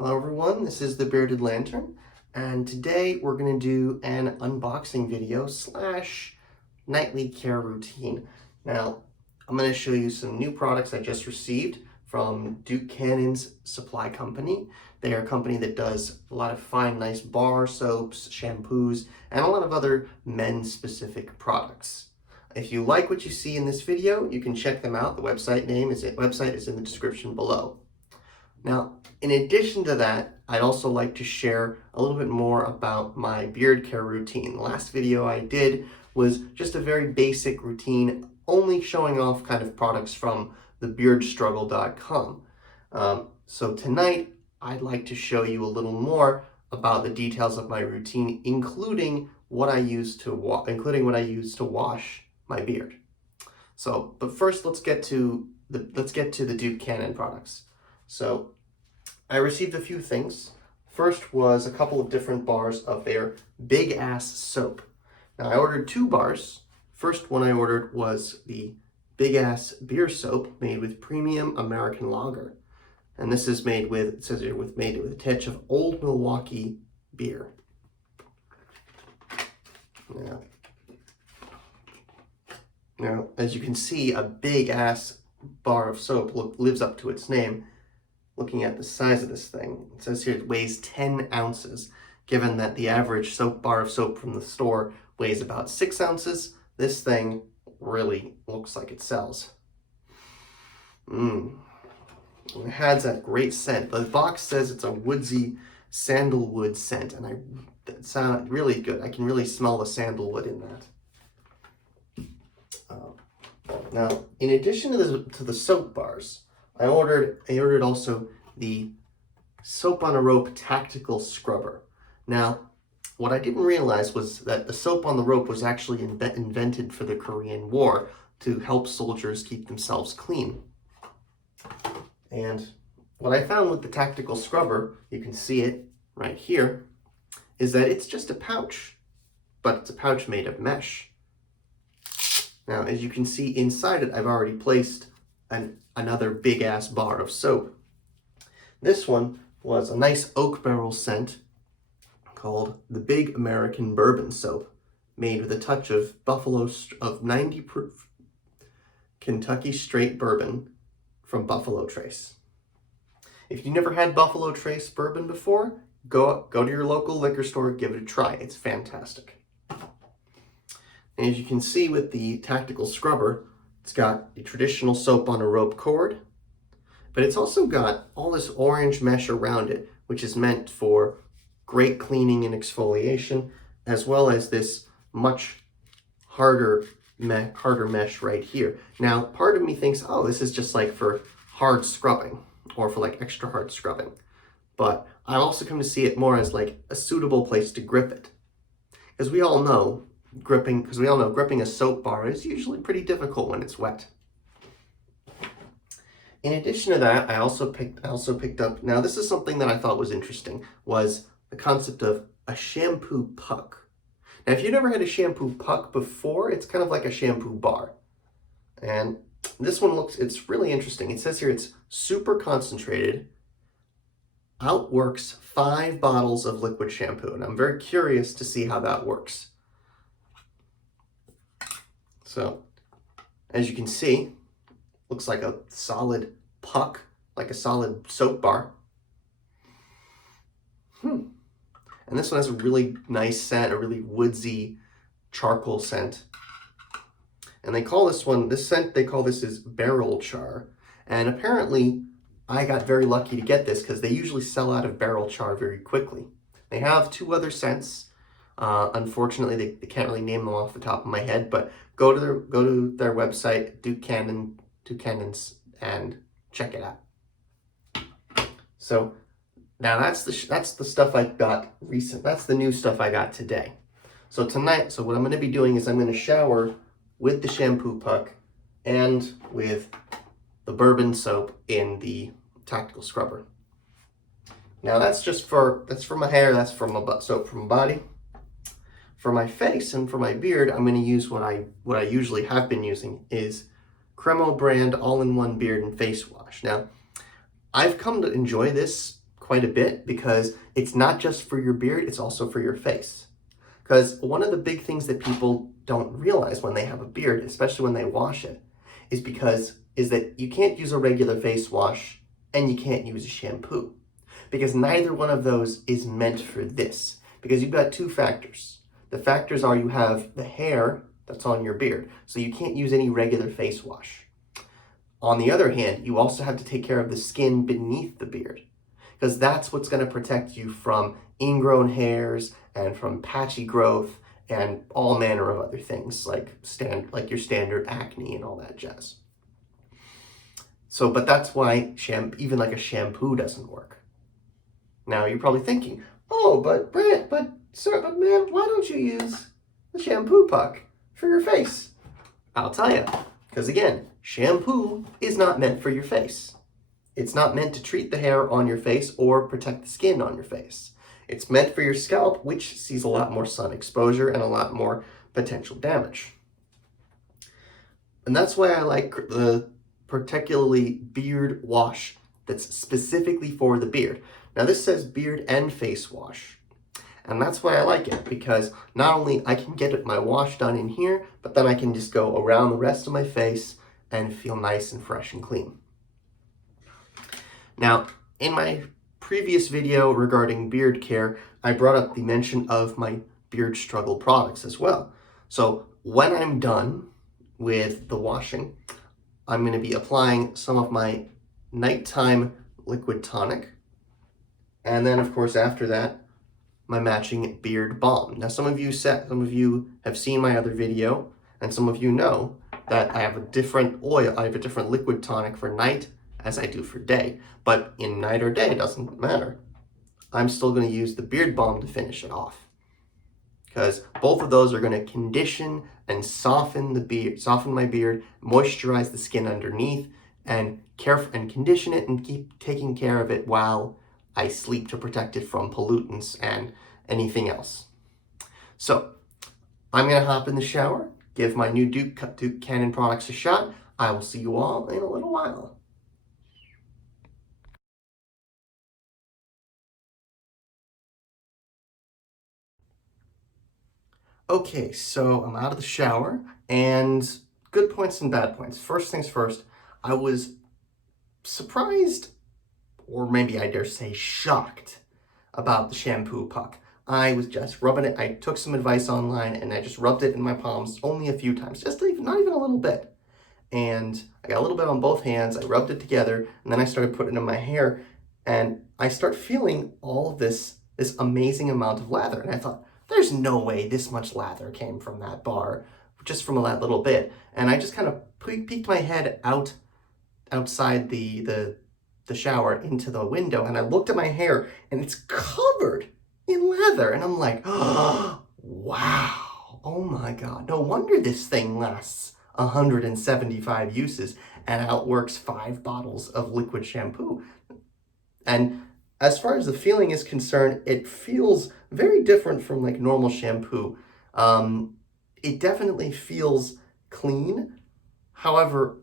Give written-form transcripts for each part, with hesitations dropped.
Hello everyone, this is the Bearded Lantern, and today we're going to do an unboxing video slash nightly care routine. Now, I'm going to show you some new products I just received from Duke Cannon's supply company. They are a company that does a lot of fine, nice bar soaps, shampoos, and a lot of other men's-specific products. If you like what you see in this video, you can check them out. The website is in the description below. Now, in addition to that, I'd also like to share a little bit more about my beard care routine. The last video I did was just a very basic routine, only showing off kind of products from thebeardstruggle.com. So tonight, I'd like to show you a little more about the details of my routine, including what I use to wash my beard. So, but first, let's get to the Duke Cannon products. So I received a few things. First was a couple of different bars of their big ass soap. Now I ordered 2 bars. First one I ordered was the big ass beer soap made with premium American lager. And this is made with, it says here, made with a touch of Old Milwaukee beer. Now, as you can see, a big ass bar of soap lives up to its name. Looking at the size of this thing, it says here it weighs 10 ounces. Given that the average bar of soap from the store weighs about 6 ounces, this thing really looks like it sells. It has that great scent. The box says it's a woodsy sandalwood scent, and that sounds really good. I can really smell the sandalwood in that. Now, in addition to the soap bars, I ordered also the Soap on a Rope Tactical Scrubber. Now, what I didn't realize was that the soap on the rope was actually invented for the Korean War to help soldiers keep themselves clean. And what I found with the Tactical Scrubber, you can see it right here, is that it's just a pouch, but it's a pouch made of mesh. Now, as you can see inside it, I've already placed another big ass bar of soap. This one was a nice oak barrel scent called the Big American Bourbon Soap, made with a touch of 90 proof Kentucky straight bourbon from Buffalo Trace. If you never had Buffalo Trace bourbon before, go to your local liquor store, give it a try. It's fantastic. And as you can see with the Tactical Scrubber, it's got the traditional soap on a rope cord, but it's also got all this orange mesh around it, which is meant for great cleaning and exfoliation, as well as this much harder mesh right here. Now, part of me thinks, oh, this is just like for hard scrubbing or for like extra hard scrubbing. But I also come to see it more as like a suitable place to grip it. As we all know, gripping a soap bar is usually pretty difficult when it's wet. In addition to that, I also picked up, now this is something that I thought was interesting, was the concept of a shampoo puck. Now, if you've never had a shampoo puck before, it's kind of like a shampoo bar. And this one it's really interesting. It says here it's super concentrated, outworks 5 bottles of liquid shampoo. And I'm very curious to see how that works. So, as you can see, looks like a solid puck, like a solid soap bar. And this one has a really nice scent, a really woodsy charcoal scent. And they call this is Barrel Char. And apparently, I got very lucky to get this because they usually sell out of Barrel Char very quickly. They have 2 other scents. Unfortunately, they can't really name them off the top of my head, but go to their website, Duke Cannon's, and check it out. So now that's the stuff I got recent. That's the new stuff I got today. So tonight, what I'm going to be doing is I'm going to shower with the shampoo puck and with the bourbon soap in the Tactical Scrubber. Now that's for my hair. That's for my soap for my body. For my face and for my beard, I'm going to use what I usually have been using is Cremo brand all-in-one beard and face wash. Now, I've come to enjoy this quite a bit because it's not just for your beard, it's also for your face. Because one of the big things that people don't realize when they have a beard, especially when they wash it, is that you can't use a regular face wash and you can't use a shampoo. Because neither one of those is meant for this. Because you've got two factors. The factors are you have the hair that's on your beard, so you can't use any regular face wash. On the other hand, you also have to take care of the skin beneath the beard, because that's what's going to protect you from ingrown hairs and from patchy growth and all manner of other things like your standard acne and all that jazz. So, but that's why even like a shampoo doesn't work. Now you're probably thinking, oh, but Brant, but man, why don't you use the Shampoo Puck for your face? I'll tell you, because again, shampoo is not meant for your face. It's not meant to treat the hair on your face or protect the skin on your face. It's meant for your scalp, which sees a lot more sun exposure and a lot more potential damage. And that's why I like the particularly beard wash that's specifically for the beard. Now this says beard and face wash. And that's why I like it, because not only I can get my wash done in here, but then I can just go around the rest of my face and feel nice and fresh and clean. Now, in my previous video regarding beard care, I brought up the mention of my beard struggle products as well. So when I'm done with the washing, I'm going to be applying some of my nighttime liquid tonic. And then, of course, after that, my matching beard balm. Now, some of you have seen my other video, and some of you know that I have a different oil. I have a different liquid tonic for night as I do for day. But in night or day, it doesn't matter. I'm still going to use the beard balm to finish it off, because both of those are going to condition and soften the beard, soften my beard, moisturize the skin underneath, and condition it and keep taking care of it while I sleep to protect it from pollutants and anything else. So I'm going to hop in the shower, give my new Duke Cannon products a shot. I will see you all in a little while. Okay, so I'm out of the shower, and good points and bad points. First things first, I was surprised, or maybe I dare say shocked, about the Shampoo Puck. I was just rubbing it. I took some advice online, and I just rubbed it in my palms only a few times, not even a little bit. And I got a little bit on both hands. I rubbed it together, and then I started putting it in my hair, and I start feeling all of this amazing amount of lather. And I thought, there's no way this much lather came from that bar, just from that little bit. And I just kind of peeked my head outside the shower into the window, and I looked at my hair, and it's covered in lather. And I'm like, oh, wow, oh my God. No wonder this thing lasts 175 uses and outworks 5 bottles of liquid shampoo. And as far as the feeling is concerned, it feels very different from like normal shampoo. It definitely feels clean. However,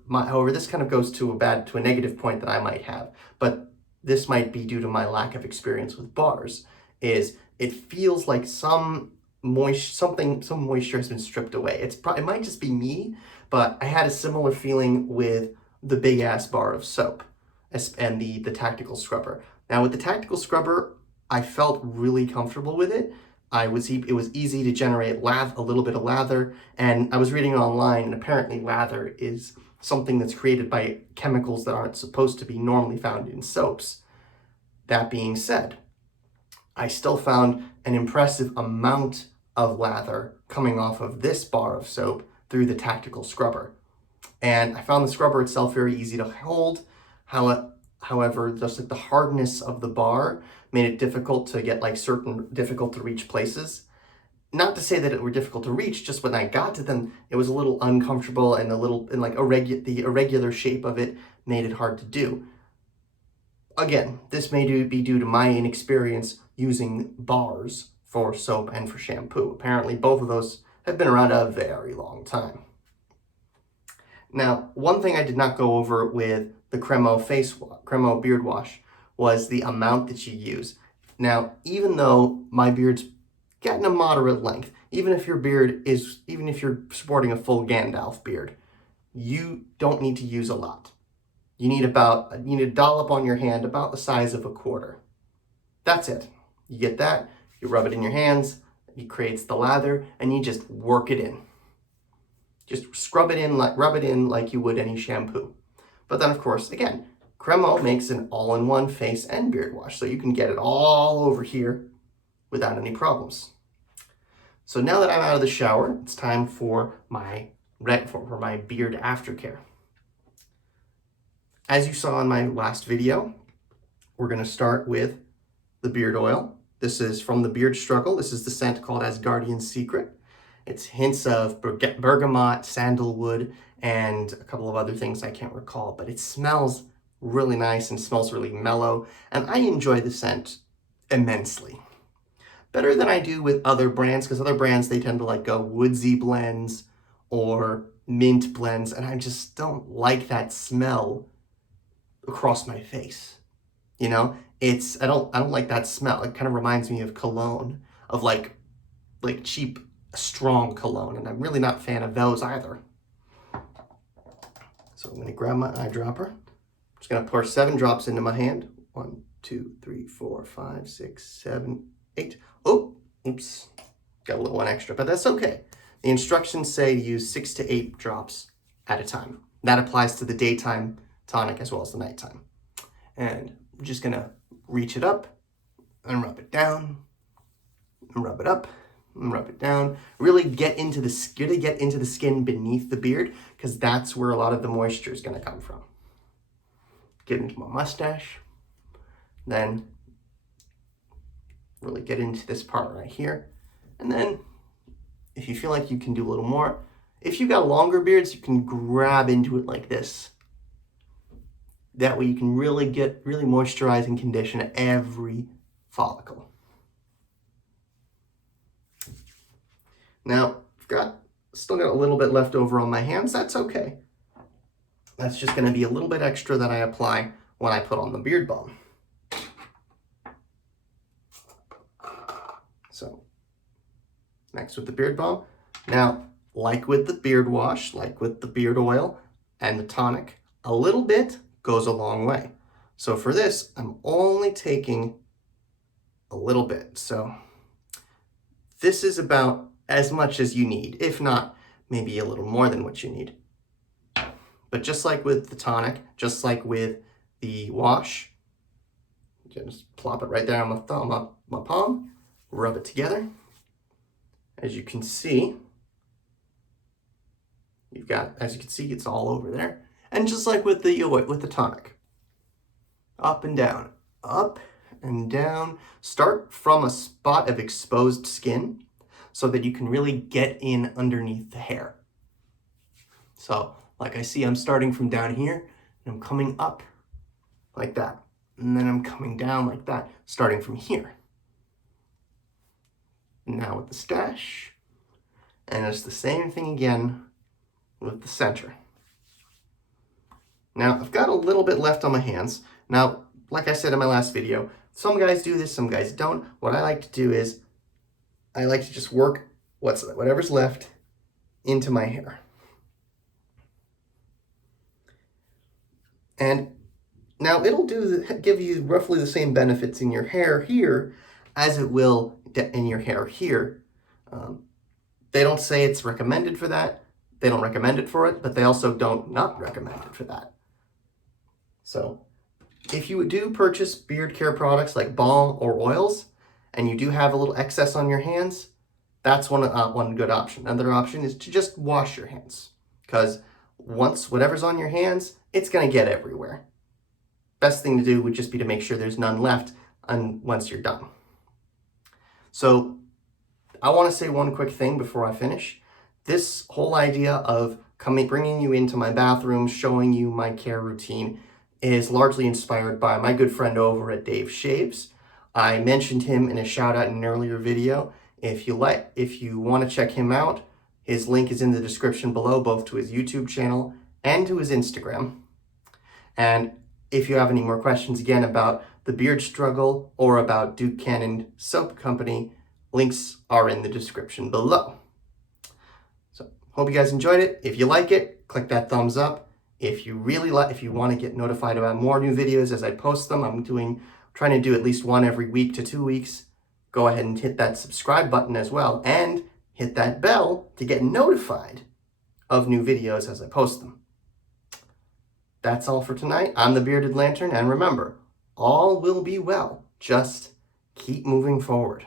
this kind of goes to a negative point that I might have, but this might be due to my lack of experience with bars. It feels like some moisture has been stripped away. It might just be me, but I had a similar feeling with the big ass bar of soap and the tactical scrubber. Now with the tactical scrubber, I felt really comfortable with it. It was easy to generate a little bit of lather, and I was reading online, and apparently lather is something that's created by chemicals that aren't supposed to be normally found in soaps. That being said, I still found an impressive amount of lather coming off of this bar of soap through the tactical scrubber. And I found the scrubber itself very easy to hold. However, just like the hardness of the bar made it difficult to get difficult to reach places. Not to say that it were difficult to reach, just when I got to them, it was a little uncomfortable, and the irregular shape of it made it hard to do. Again, this may be due to my inexperience using bars for soap and for shampoo. Apparently, both of those have been around a very long time. Now, one thing I did not go over with the Cremo Beard Wash was the amount that you use. Now, even though my beard's getting a moderate length, even if you're sporting a full Gandalf beard, you don't need to use a lot. You need a dollop on your hand about the size of a quarter. That's it. You get that, you rub it in your hands, it creates the lather, and you just work it in. Just rub it in like you would any shampoo. But then, of course, again, Cremo makes an all-in-one face and beard wash, so you can get it all over here without any problems. So now that I'm out of the shower, it's time for my beard aftercare. As you saw in my last video, we're going to start with the beard oil. This is from the Beard Struggle. This is the scent called Asgardian Secret. It's hints of bergamot, sandalwood, and a couple of other things I can't recall, but it smells really nice and smells really mellow, and I enjoy the scent immensely. Better than I do with other brands, because other brands, they tend to like go woodsy blends or mint blends, and I just don't like that smell across my face. You know, I don't like that smell. It kind of reminds me of cologne, of like cheap, strong cologne, and I'm really not a fan of those either. So I'm going to grab my eyedropper. I'm just going to pour 7 drops into my hand. 1, 2, 3, 4, 5, 6, 7, 8. Oh, oops, got a little one extra, but that's okay. The instructions say to use 6 to 8 drops at a time. That applies to the daytime tonic as well as the nighttime. And I'm just gonna reach it up and rub it down, and rub it up, and rub it down. Really get into the skin beneath the beard, because that's where a lot of the moisture is gonna come from. Get into my mustache, then really get into this part right here. And then if you feel like you can do a little more, if you've got longer beards, you can grab into it like this. That way you can really moisturize and condition every follicle. Now, I've still got a little bit left over on my hands. That's okay. That's just going to be a little bit extra that I apply when I put on the beard balm. So, next with the beard balm. Now, like with the beard wash, like with the beard oil and the tonic, a little bit goes a long way. So for this, I'm only taking a little bit. So this is about as much as you need, if not maybe a little more than what you need. But just like with the tonic, just like with the wash, just plop it right there on my palm, rub it together. As you can see, it's all over there. And just like with the tonic, up and down, up and down. Start from a spot of exposed skin so that you can really get in underneath the hair. So, like I see, I'm starting from down here, and I'm coming up like that. And then I'm coming down like that, starting from here. Now with the stash, and it's the same thing again with the center. Now, I've got a little bit left on my hands. Now, like I said in my last video, some guys do this, some guys don't. What I like to do is, I like to just work whatever's left into my hair. And now it'll give you roughly the same benefits in your hair here as it will in your hair here. They don't say it's recommended for that. They don't recommend it for it, but they also don't not recommend it for that. So if you do purchase beard care products like balm or oils, and you do have a little excess on your hands, that's one good option. Another option is to just wash your hands, because once whatever's on your hands, it's going to get everywhere. Best thing to do would just be to make sure there's none left once you're done. So I want to say one quick thing before I finish. This whole idea of bringing you into my bathroom, showing you my care routine, is largely inspired by my good friend over at Dave Shaves. I mentioned him in a shout out in an earlier video. If you want to check him out, his link is in the description below, both to his YouTube channel and to his Instagram. And If you have any more questions again about the beard struggle or about Duke Cannon Soap Company, links are in the description below. So hope you guys enjoyed it. If you like it, click that thumbs up. If you want to get notified about more new videos as I post them, trying to do at least one every week to 2 weeks. Go ahead and hit that subscribe button as well, and hit that bell to get notified of new videos as I post them. That's all for tonight. I'm the Bearded Lantern, and remember, all will be well. Just keep moving forward.